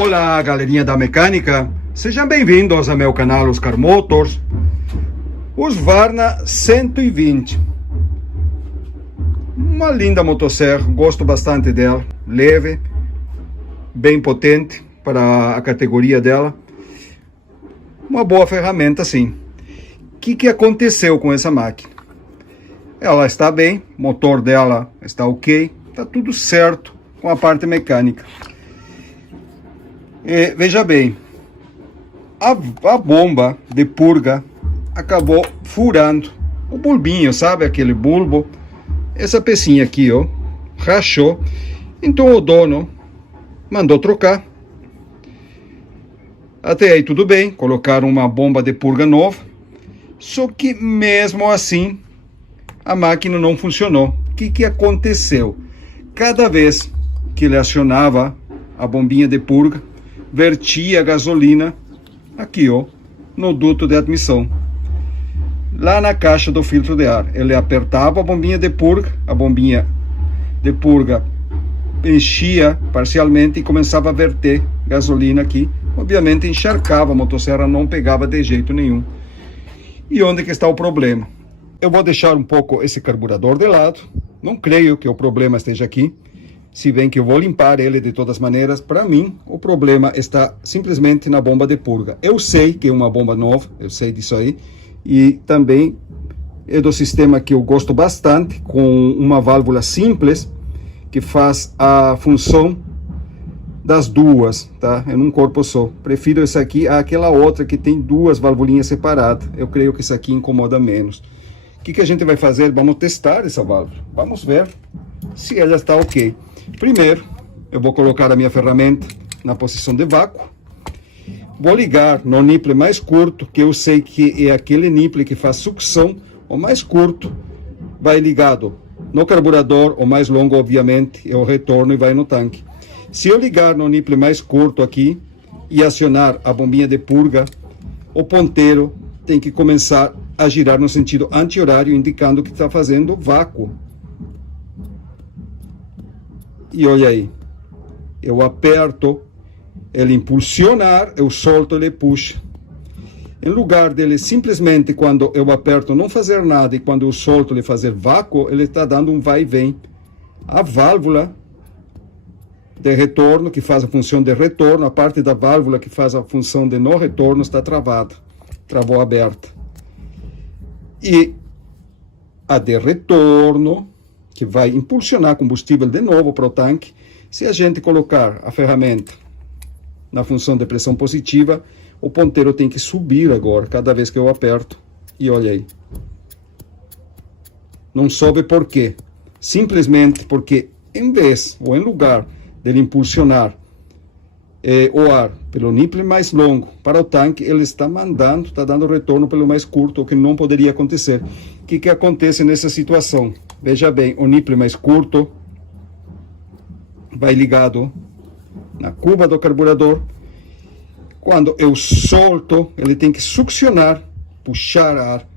Olá, galerinha da mecânica, sejam bem-vindos ao meu canal Oscar Motors. Husqvarna 120, uma linda motosserra, gosto bastante dela, leve, bem potente para a categoria dela, uma boa ferramenta sim. O que aconteceu com essa máquina? Ela está bem, o motor dela está ok, está tudo certo com a parte mecânica. E, veja bem, a bomba de purga acabou furando o bulbinho, sabe? Aquele bulbo, essa pecinha aqui, ó, rachou. Então o dono mandou trocar. Até aí tudo bem, colocaram uma bomba de purga nova. Só que mesmo assim, a máquina não funcionou. O que aconteceu? Cada vez que ele acionava a bombinha de purga, vertia a gasolina aqui, ó, no duto de admissão, lá na caixa do filtro de ar. Ele apertava a bombinha de purga enchia parcialmente e começava a verter gasolina aqui. Obviamente encharcava, a motosserra não pegava de jeito nenhum. E onde que está o problema? Eu vou deixar um pouco esse carburador de lado, não creio que o problema esteja aqui, se bem que eu vou limpar ele de todas maneiras. Para mim, o problema está simplesmente na bomba de purga. Eu sei que é uma bomba nova, eu sei disso aí, e também é do sistema que eu gosto bastante, com uma válvula simples, que faz a função das duas, tá? Em um corpo só. Prefiro essa aqui àquela outra que tem duas valvulinhas separadas. Eu creio que essa aqui incomoda menos. O que a gente vai fazer? Vamos testar essa válvula. Vamos ver se ela está ok. Primeiro, eu vou colocar a minha ferramenta na posição de vácuo. Vou ligar no nipple mais curto, que eu sei que é aquele nipple que faz sucção. O mais curto vai ligado no carburador, o mais longo, obviamente, é o retorno e vai no tanque. Se eu ligar no nipple mais curto aqui e acionar a bombinha de purga, o ponteiro tem que começar a girar no sentido anti-horário, indicando que está fazendo vácuo. E olha aí, eu aperto, ele impulsionar, eu solto, ele puxa. Em lugar dele simplesmente, quando eu aperto, não fazer nada, e quando eu solto, ele fazer vácuo, ele está dando um vai e vem. A válvula de retorno, que faz a função de retorno, a parte da válvula que faz a função de não retorno, está travada, travou aberta. E a de retorno, que vai impulsionar combustível de novo para o tanque, se a gente colocar a ferramenta na função de pressão positiva, o ponteiro tem que subir agora, cada vez que eu aperto. E olha aí. Não sobe por quê? Simplesmente porque, em vez, ou em lugar dele impulsionar o ar pelo nipple mais longo para o tanque, ele está mandando, está dando retorno pelo mais curto, o que não poderia acontecer. O que acontece nessa situação? Veja bem, o nipple mais curto vai ligado na cuba do carburador. Quando eu solto, ele tem que succionar, puxar ar.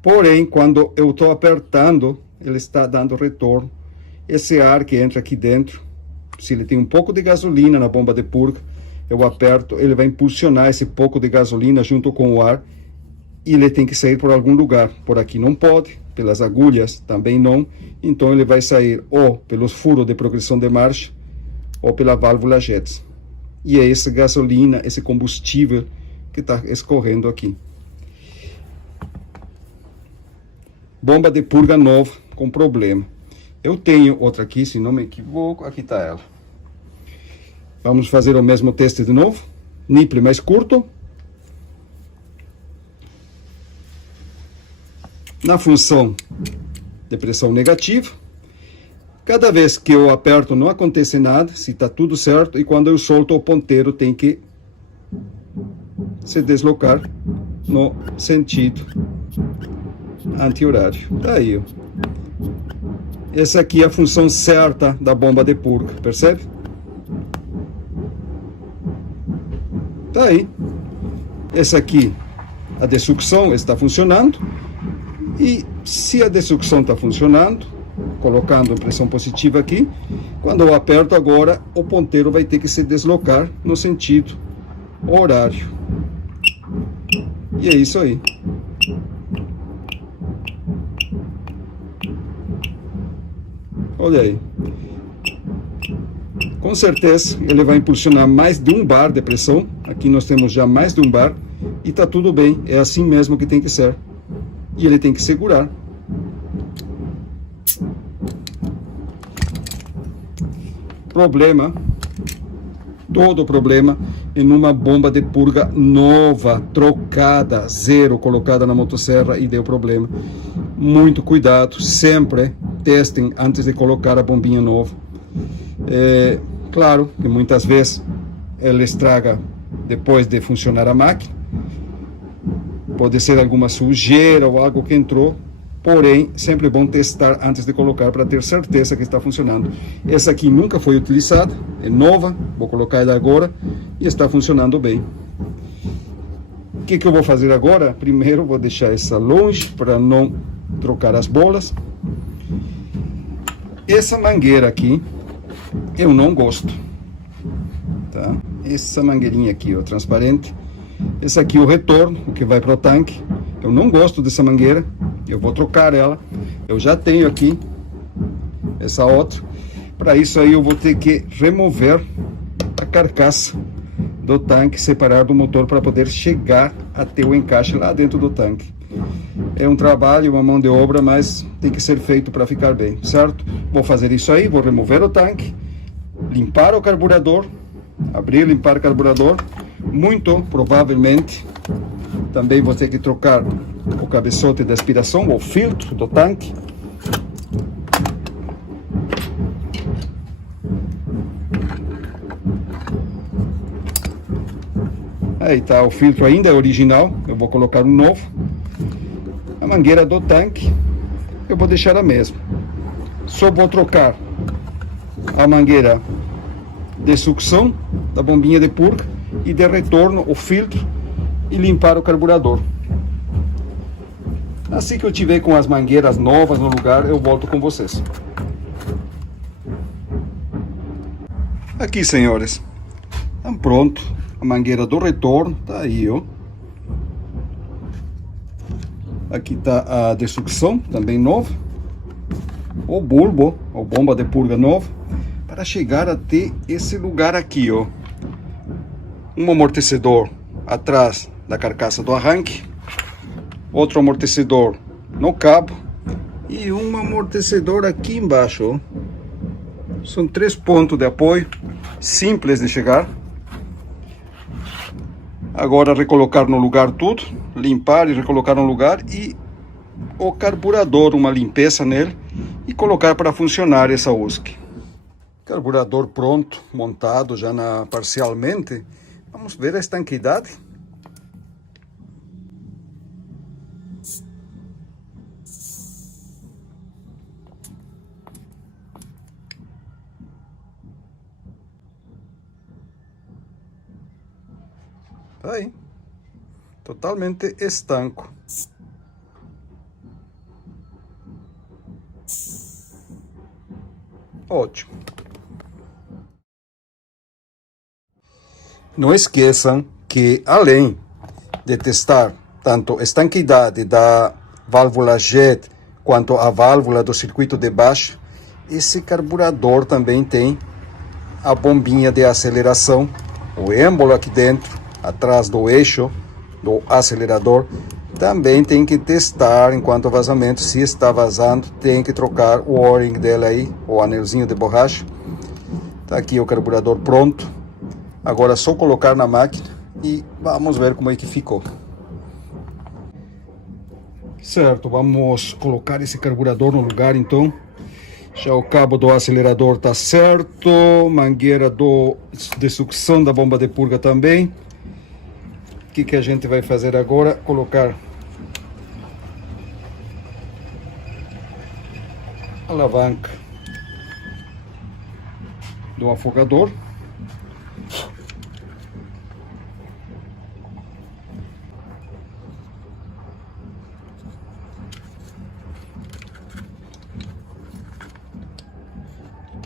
Porém, quando eu estou apertando, ele está dando retorno. Esse ar que entra aqui dentro, se ele tem um pouco de gasolina na bomba de purga, eu aperto, ele vai impulsionar esse pouco de gasolina junto com o ar, e ele tem que sair por algum lugar. Por aqui não pode, pelas agulhas também não, então ele vai sair ou pelos furos de progressão de marcha, ou pela válvula jets. E é essa gasolina, esse combustível que está escorrendo aqui. Bomba de purga nova com problema. Eu tenho outra aqui, se não me equivoco, aqui está ela. Vamos fazer o mesmo teste de novo. Nipple mais curto. Na função de pressão negativa. Cada vez que eu aperto não acontece nada, se está tudo certo. E quando eu solto, o ponteiro tem que se deslocar no sentido anti-horário. Tá aí, ó. Essa aqui é a função certa da bomba de purga, percebe? Tá aí. Essa aqui, a de sucção, está funcionando. E se a desucção está funcionando, colocando a pressão positiva aqui, quando eu aperto agora, o ponteiro vai ter que se deslocar no sentido horário. E é isso aí. Olha aí. Com certeza ele vai impulsionar mais de 1 bar de pressão. Aqui nós temos já mais de 1 bar. E tá tudo bem, é assim mesmo que tem que ser. E ele tem que segurar. Problema, todo problema em uma bomba de purga nova, trocada, zero, colocada na motosserra e deu problema. Muito cuidado, sempre testem antes de colocar a bombinha nova. Claro que muitas vezes ela estraga depois de funcionar a máquina. Pode ser alguma sujeira ou algo que entrou, porém, sempre é bom testar antes de colocar para ter certeza que está funcionando. Essa aqui nunca foi utilizada, é nova, vou colocar ela agora e está funcionando bem. O que eu vou fazer agora? Primeiro vou deixar essa longe para não trocar as bolas. Essa mangueira aqui eu não gosto, tá? Essa mangueirinha aqui, ó, transparente. Esse aqui é o retorno, o que vai para o tanque. Eu não gosto dessa mangueira, eu vou trocar ela. Eu já tenho aqui essa outra. Para isso aí eu vou ter que remover a carcaça do tanque, separar do motor para poder chegar até o encaixe lá dentro do tanque. É um trabalho, uma mão de obra, mas tem que ser feito para ficar bem, certo? Vou fazer isso aí, vou remover o tanque, limpar o carburador, abrir e limpar o carburador. Muito provavelmente também vou ter que trocar o cabeçote de aspiração, o filtro do tanque. Aí tá, o filtro ainda é original, eu vou colocar um novo. A mangueira do tanque eu vou deixar a mesma. Só vou trocar a mangueira de sucção da bombinha de purga e de retorno o filtro e limpar o carburador. Assim que eu tiver com as mangueiras novas no lugar, eu volto com vocês. Aqui, senhores, tá pronto. A mangueira do retorno tá aí, ó. Aqui tá a de sucção, também nova. O bulbo, ou bomba de purga nova, para chegar até esse lugar aqui, ó. Um amortecedor atrás da carcaça do arranque, outro amortecedor no cabo e um amortecedor aqui embaixo, ó. São 3 pontos de apoio, simples de chegar. Agora recolocar no lugar tudo, limpar e recolocar no lugar e o carburador, uma limpeza nele e colocar para funcionar essa USC. Carburador pronto, montado já parcialmente. Vamos ver a estanqueidade. Tá aí, totalmente estanco. Ótimo. Não esqueçam que, além de testar tanto a estanqueidade da válvula jet quanto a válvula do circuito de baixo, esse carburador também tem a bombinha de aceleração, o êmbolo aqui dentro, atrás do eixo do acelerador. Também tem que testar enquanto vazamento, se está vazando, tem que trocar o O-ring dela aí, o anelzinho de borracha. Tá aqui o carburador pronto. Agora é só colocar na máquina e vamos ver como é que ficou. Certo, vamos colocar esse carburador no lugar então. Já o cabo do acelerador tá certo, mangueira de sucção da bomba de purga também. O que a gente vai fazer agora? Colocar a alavanca do afogador.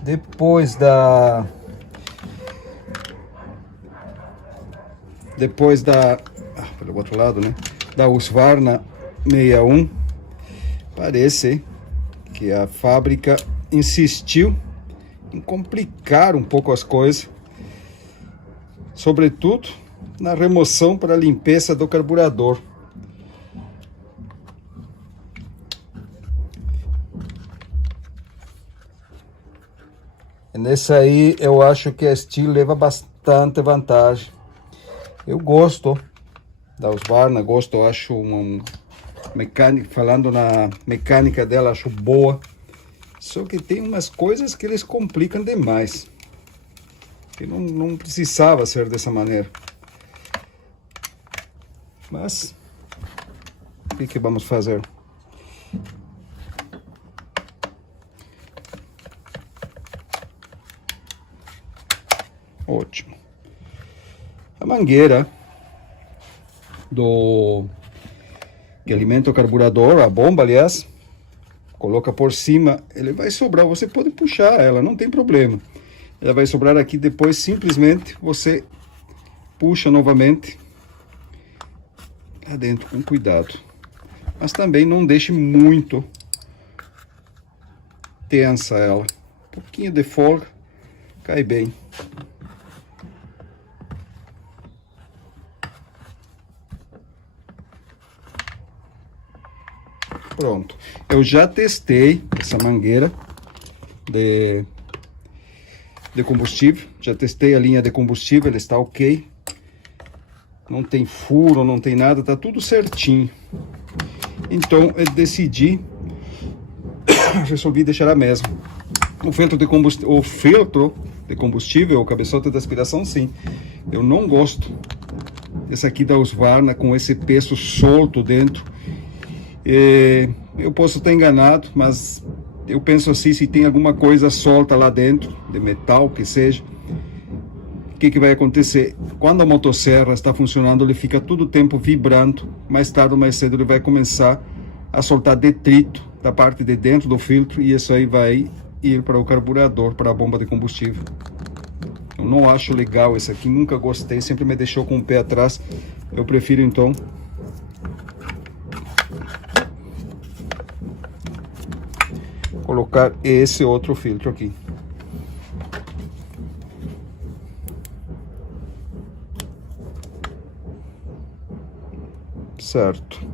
Depois pelo outro lado, né? Da Husqvarna 61, parece que a fábrica insistiu em complicar um pouco as coisas, sobretudo na remoção para a limpeza do carburador. Nesse aí eu acho que a Stihl leva bastante vantagem. Eu gosto da Husqvarna, acho uma mecânica, falando na mecânica dela, acho boa. Só que tem umas coisas que eles complicam demais. Que não precisava ser dessa maneira. Mas, o que vamos fazer? Ótimo. A mangueira que alimenta o carburador, a bomba, aliás, coloca por cima, ele vai sobrar, você pode puxar ela, não tem problema. Ela vai sobrar aqui, depois simplesmente você puxa novamente lá dentro, com cuidado. Mas também não deixe muito tensa ela. Um pouquinho de folga, cai bem. Pronto, eu já testei essa mangueira de combustível, já testei a linha de combustível, ela está ok, não tem furo, não tem nada, tá tudo certinho. Então eu resolvi deixar a mesma. O filtro de combustível, o cabeçote da aspiração, sim, eu não gosto desse aqui da Husqvarna com esse peso solto dentro. Eu posso estar enganado, mas eu penso assim, se tem alguma coisa solta lá dentro, de metal que seja, o que vai acontecer? Quando a motosserra está funcionando, ele fica todo o tempo vibrando, mais tarde ou mais cedo ele vai começar a soltar detrito da parte de dentro do filtro, e isso aí vai ir para o carburador, para a bomba de combustível. Eu não acho legal esse aqui, nunca gostei, sempre me deixou com o pé atrás. Eu prefiro então colocar esse outro filtro aqui. Certo.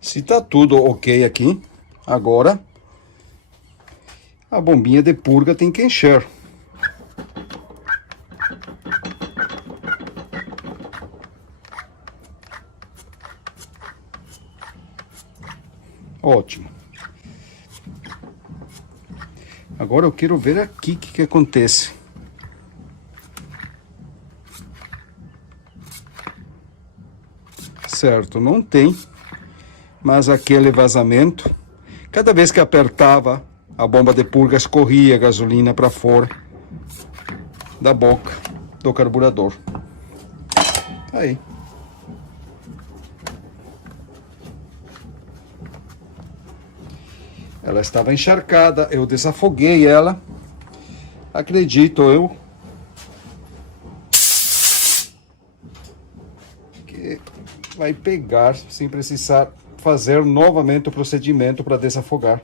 Se tá tudo ok aqui, agora a bombinha de purga tem que encher. Ótimo. Agora eu quero ver aqui o que acontece. Certo, não tem, mas aquele vazamento, cada vez que apertava, a bomba de purga escorria a gasolina para fora da boca do carburador. Aí. Ela estava encharcada, eu desafoguei ela, acredito eu, que vai pegar sem precisar fazer novamente o procedimento para desafogar.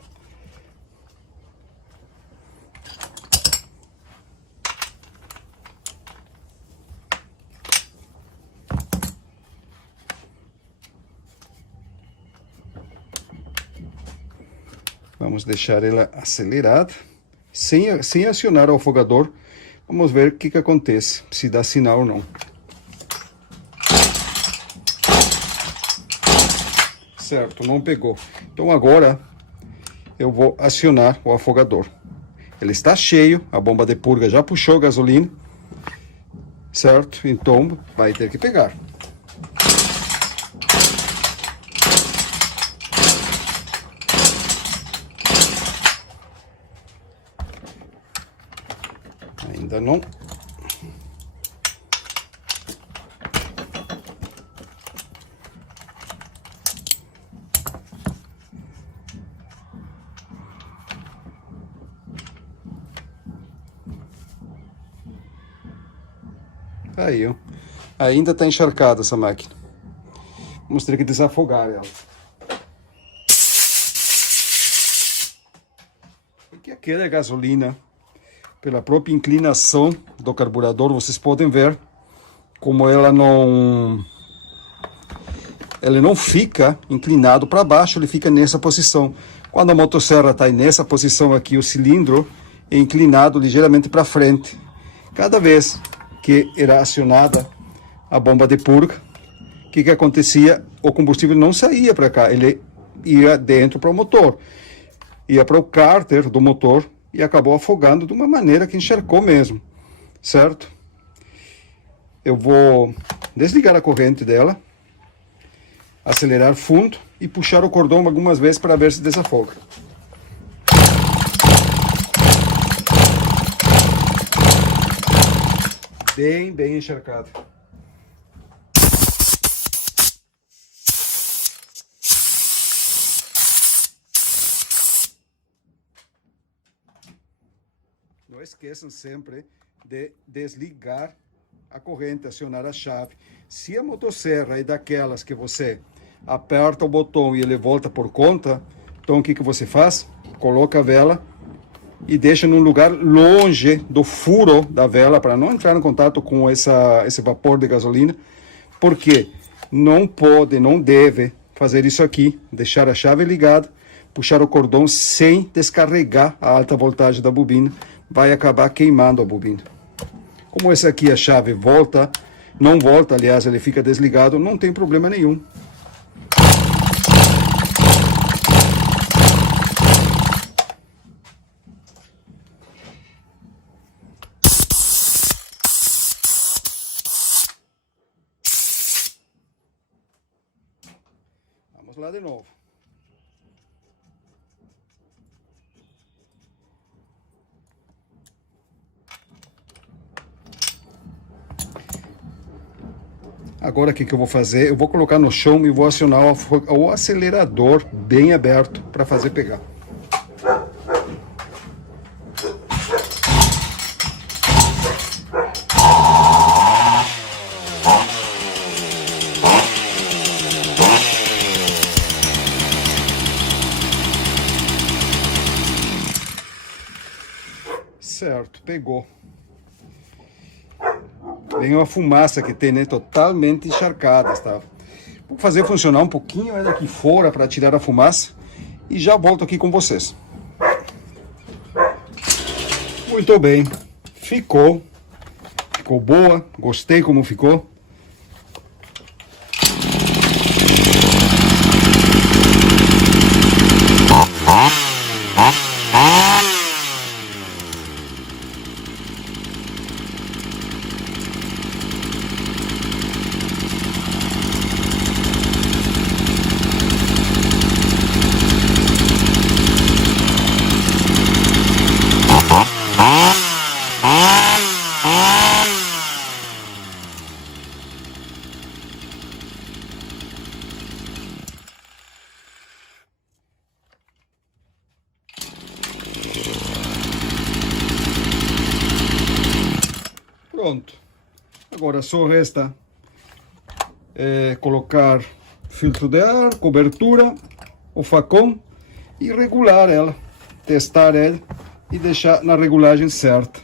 Vamos deixar ela acelerada, sem acionar o afogador. Vamos ver o que acontece, se dá sinal ou não. Certo, não pegou. Então agora eu vou acionar o afogador. Ele está cheio, a bomba de purga já puxou gasolina, certo? Então vai ter que pegar. Ainda não. Aí, ó. Ainda está encharcada essa máquina. Vamos ter que desafogar ela. Porque aquela é gasolina, pela própria inclinação do carburador, vocês podem ver como ela não fica inclinado para baixo, ele fica nessa posição. Quando a motosserra está nessa posição aqui, o cilindro é inclinado ligeiramente para frente. Cada vez que era acionada a bomba de purga, o que acontecia? O combustível não saía para cá, ele ia dentro para o motor, ia para o cárter do motor e acabou afogando de uma maneira que encharcou mesmo, certo? Eu vou desligar a corrente dela, acelerar fundo e puxar o cordão algumas vezes para ver se desafoga. Bem encharcado. Não esqueçam sempre de desligar a corrente, acionar a chave. Se a motosserra é daquelas que você aperta o botão e ele volta por conta, então o que você faz? Coloca a vela e deixa num lugar longe do furo da vela para não entrar em contato com esse vapor de gasolina, porque não pode, não deve fazer isso aqui, deixar a chave ligada, puxar o cordão sem descarregar a alta voltagem da bobina, vai acabar queimando a bobina. Como essa aqui a chave volta, não volta, aliás, ele fica desligado, não tem problema nenhum. Vamos lá de novo. Agora o que eu vou fazer? Eu vou colocar no chão e vou acionar o acelerador bem aberto para fazer pegar. Certo, pegou. Vem uma fumaça que tem, né? Totalmente encharcada, tá? Vou fazer funcionar um pouquinho daqui fora para tirar a fumaça e já volto aqui com vocês. Muito bem, ficou boa, gostei como ficou. Pronto. Agora só resta colocar filtro de ar, cobertura, o facão e regular ela, testar ela e deixar na regulagem certa.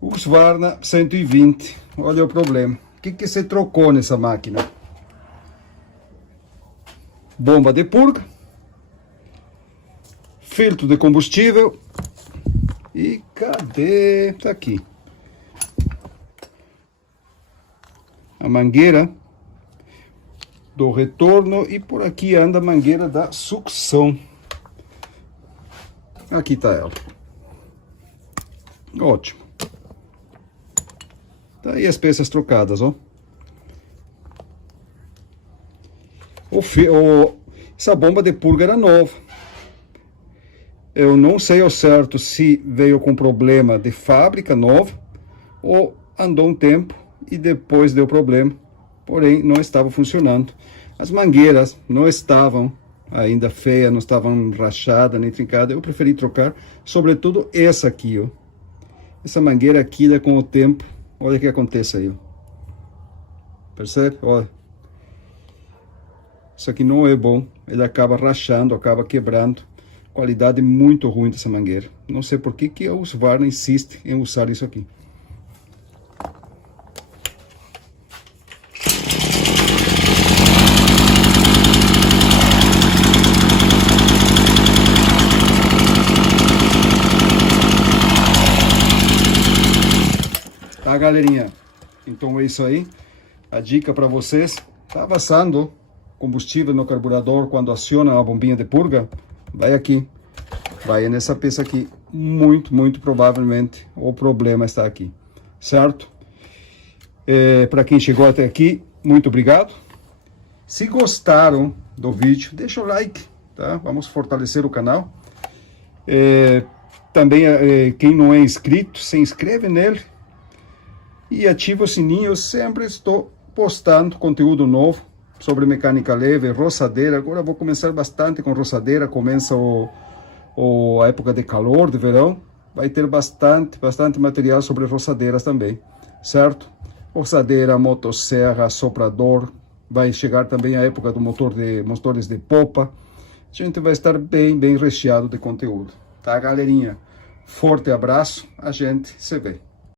Husqvarna 120. Olha o problema. O que se trocou nessa máquina? Bomba de purga, filtro de combustível e cadê? Tá aqui. A mangueira do retorno, e por aqui anda a mangueira da sucção. Aqui tá ela. Ótimo. Tá aí as peças trocadas, ó. Essa bomba de purga era nova. Eu não sei ao certo se veio com problema de fábrica nova ou andou um tempo e depois deu problema, porém não estava funcionando. As mangueiras não estavam ainda feias, não estavam rachadas nem trincadas. Eu preferi trocar, sobretudo essa aqui, ó. Essa mangueira aqui, com o tempo, olha o que acontece aí, ó. Percebe? Olha. Isso aqui não é bom, ele acaba rachando, acaba quebrando. Qualidade muito ruim dessa mangueira. Não sei por que a Husqvarna insiste em usar isso aqui. Tá, galerinha? Então é isso aí. A dica para vocês: tá vazando combustível no carburador quando aciona a bombinha de purga? Vai aqui, vai nessa peça aqui. Muito provavelmente o problema está aqui, certo? Para quem chegou até aqui, muito obrigado. Se gostaram do vídeo, deixa o like, tá? Vamos fortalecer o canal. Também quem não é inscrito, se inscreve nele e ativa o sininho. Eu sempre estou postando conteúdo novo sobre mecânica leve, roçadeira. Agora vou começar bastante com roçadeira. Começa a época de calor, de verão. Vai ter bastante material sobre roçadeiras também, certo? Roçadeira, motosserra, soprador. Vai chegar também a época do motores de popa. A gente vai estar bem recheado de conteúdo. Tá, galerinha? Forte abraço. A gente se vê.